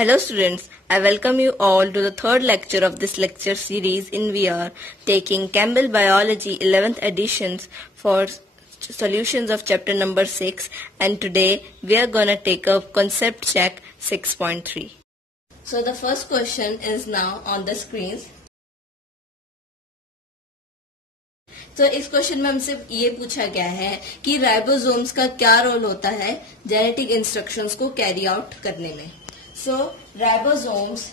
Hello students, I welcome you all to the third lecture of this lecture series in VR, taking Campbell Biology 11th editions for solutions of chapter number 6, and today we are gonna take up concept check 6.3. So the first question is now on the screens. तो इस question में हमसे ये पूछा गया है कि ribosomes का क्या रोल होता है जेनेटिक इंस्ट्रक्शंस को कैरी आउट करने में. So ribosomes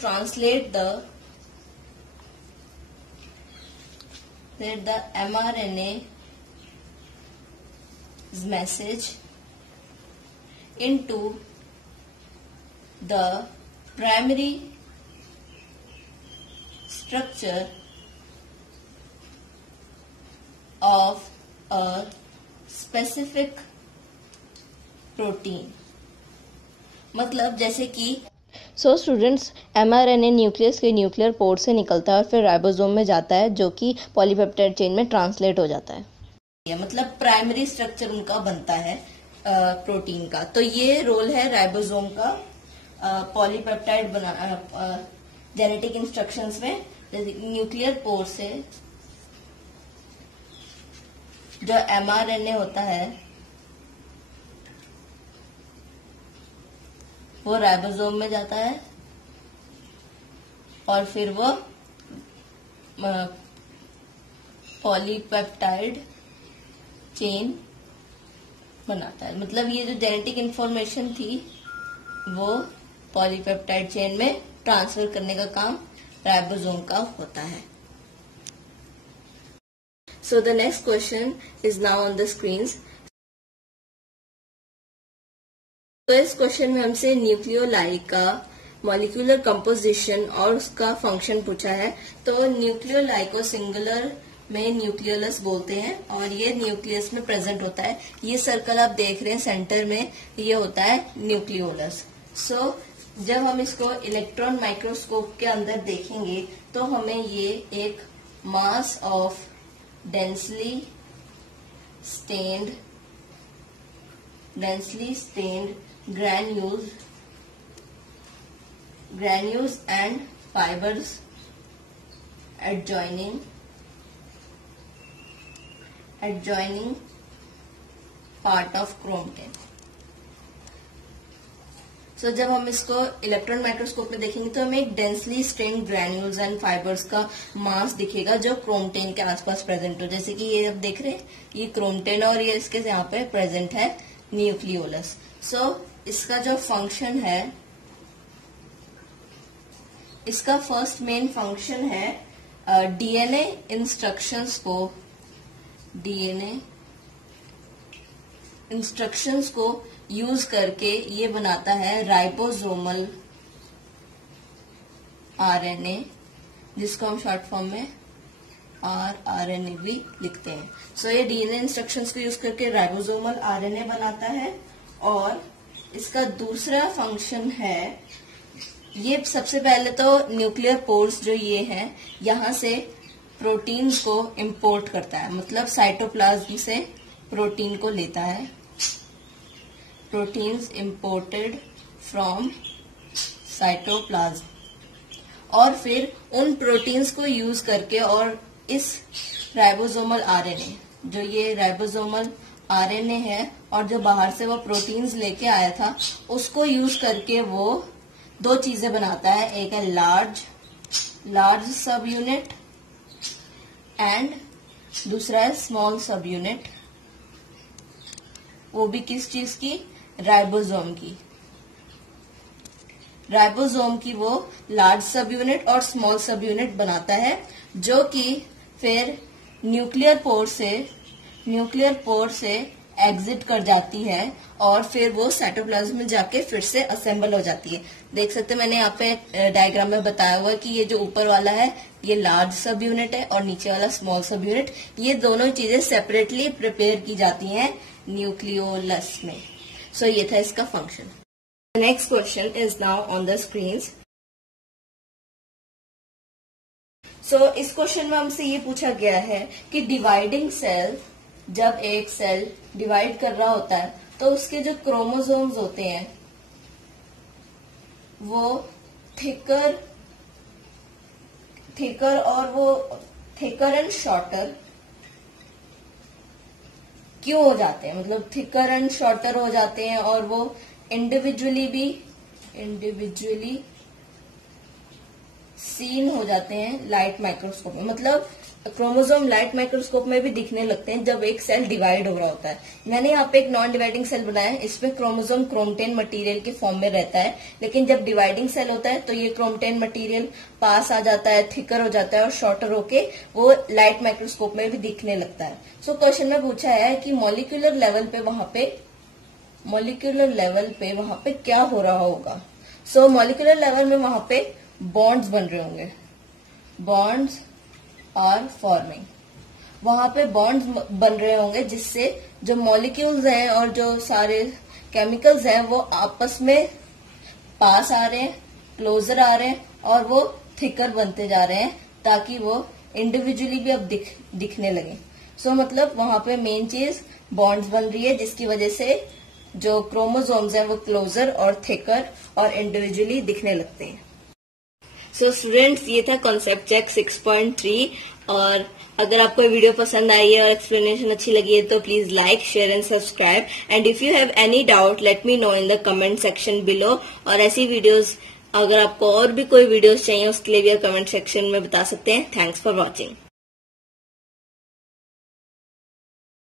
translate the mRNA message into the primary structure of a specific protein. मतलब जैसे कि स्टूडेंट्स mRNA न्यूक्लियस के न्यूक्लियर पोर्ट से निकलता है और फिर राइबोसोम में जाता है जो कि पॉलीपेप्टाइड चेन में ट्रांसलेट हो जाता है. मतलब प्राइमरी स्ट्रक्चर उनका बनता है प्रोटीन का. तो ये रोल है राइबोसोम का पॉलीपेप्टाइड बना जेनेटिक इंस्ट्रक्शंस में. न्यूक्लियर पोर्ट से जो mRNA होता है वो राइबोसोम में जाता है और फिर वो पॉलीपेप्टाइड चेन बनाता है. मतलब ये जो जेनेटिक इंफॉर्मेशन थी वो पॉलीपेप्टाइड चेन में ट्रांसफर करने का काम राइबोसोम का होता है. So the next question is now on the screens. तो इस क्वेश्चन में हमसे न्यूक्लियोलाई का मॉलिक्यूलर कंपोजिशन और उसका फंक्शन पूछा है. तो न्यूक्लियोलाई को सिंगुलर में न्यूक्लियोलस बोलते हैं और ये न्यूक्लियस में प्रेजेंट होता है. ये सर्कल आप देख रहे हैं सेंटर में, ये होता है न्यूक्लियोलस. जब हम इसको इलेक्ट्रॉन माइक्रोस्कोप के अंदर देखेंगे तो हमें ये एक mass of densely stained granules and fibers adjoining part of chromatin. जब हम इसको इलेक्ट्रॉन माइक्रोस्कोप में देखेंगे तो हमें एक densely strained granules and fibres का मास दिखेगा जो क्रोमटेन के आसपास प्रेजेंट हो. जैसे कि ये अब देख रहे हैं ये क्रोमटेन और ये इसके यहाँ पे प्रेजेंट है न्यूक्लियोलस. इसका जो फंक्शन है, इसका फर्स्ट मेन फंक्शन है डीएनए इंस्ट्रक्शंस को यूज करके ये बनाता है राइबोसोमल आरएनए, जिसको हम शॉर्ट फॉर्म में आरएनए भी लिखते हैं. ये डीएनए इंस्ट्रक्शंस को यूज करके राइबोसोमल आरएनए बनाता है. और इसका दूसरा फंक्शन है, ये सबसे पहले तो न्यूक्लियर पोर्स जो ये हैं यहां से प्रोटीन्स को इंपोर्ट करता है. मतलब साइटोप्लाज्म से प्रोटीन को लेता है. प्रोटीन्स इंपोर्टेड फ्रॉम साइटोप्लाज्म और फिर उन प्रोटीन्स को यूज करके और इस राइबोसोमल आरएनए, जो ये राइबोसोमल आरएनए है और जो बाहर से वो प्रोटीन्स लेके आया था, उसको यूज करके वो दो चीजें बनाता है. एक है लार्ज सब यूनिट एंड दूसरा है स्मॉल सब यूनिट. वो भी किस चीज की? राइबोसोम की वो लार्ज सब यूनिट और स्मॉल सब यूनिट बनाता है, जो कि फिर न्यूक्लियर पोर से एग्जिट कर जाती है और फिर वो साइटोप्लाज्म में जाके फिर से असेंबल हो जाती है. देख सकते हैं मैंने यहाँ पे डायग्राम में बताया हुआ है कि ये जो ऊपर वाला है ये लार्ज सब यूनिट है और नीचे वाला स्मॉल सब यूनिट. ये दोनों चीजें सेपरेटली प्रिपेयर की जाती हैं न्यूक्लियोलस में. ये था इसका function. Next question is now on the screens. इस क्वेश्चन में हमसे ये पूछा गया है कि डिवाइडिंग सेल जब एक सेल डिवाइड कर रहा होता है तो उसके जो क्रोमोसोम्स होते हैं वो थिकर एंड शॉर्टर क्यों हो जाते हैं, मतलब थिकर एंड शॉर्टर हो जाते हैं और वो इंडिविजुअली सीन हो जाते हैं लाइट माइक्रोस्कोप में। मतलब क्रोमोसोम लाइट माइक्रोस्कोप में भी दिखने लगते हैं जब एक सेल डिवाइड हो रहा होता है। मैंने यहाँ पे एक नॉन डिवाइडिंग सेल बनाया है, इसमें क्रोमोसोम क्रोमटेन मटेरियल के फॉर्म में रहता है, लेकिन जब डिवाइडिंग सेल होता है तो ये क्रोमटेन मटेरियल पास आ जाता है, थिकर हो जाता है और शॉर्टर होके वो लाइट माइक्रोस्कोप में भी दिखने लगता है। सो क्वेश्चन में पूछा है कि मॉलिक्यूलर लेवल पे वहां पे क्या हो रहा होगा। सो मॉलिक्यूलर लेवल में वहां पे बॉन्ड्स बन रहे होंगे, बॉन्ड्स आर फॉर्मिंग, वहां पे बॉन्ड्स बन रहे होंगे जिससे जो मॉलिक्यूल्स हैं और जो सारे केमिकल्स हैं वो आपस में पास आ रहे हैं, क्लोजर आ रहे हैं और वो थिकर बनते जा रहे हैं ताकि वो इंडिविजुअली भी अब दिखने लगे। सो मतलब वहां पे मेन चीज बॉन्ड्स बन रही है जिसकी वजह से जो क्रोमोसोम्स हैं वो क्लोजर और थिकर और इंडिविजुअली दिखने लगते हैं। सो स्टूडेंट्स, ये था कॉन्सेप्ट चेक 6.3 और अगर आपको वीडियो पसंद आई है और एक्सप्लेनेशन अच्छी लगी है तो please like, share and subscribe and if you have any doubt let me know in the comment section below. और ऐसी वीडियोस अगर आपको और भी कोई वीडियोस चाहिए उसके लिए भी आप कमेंट सेक्शन में बता सकते हैं। Thanks for watching.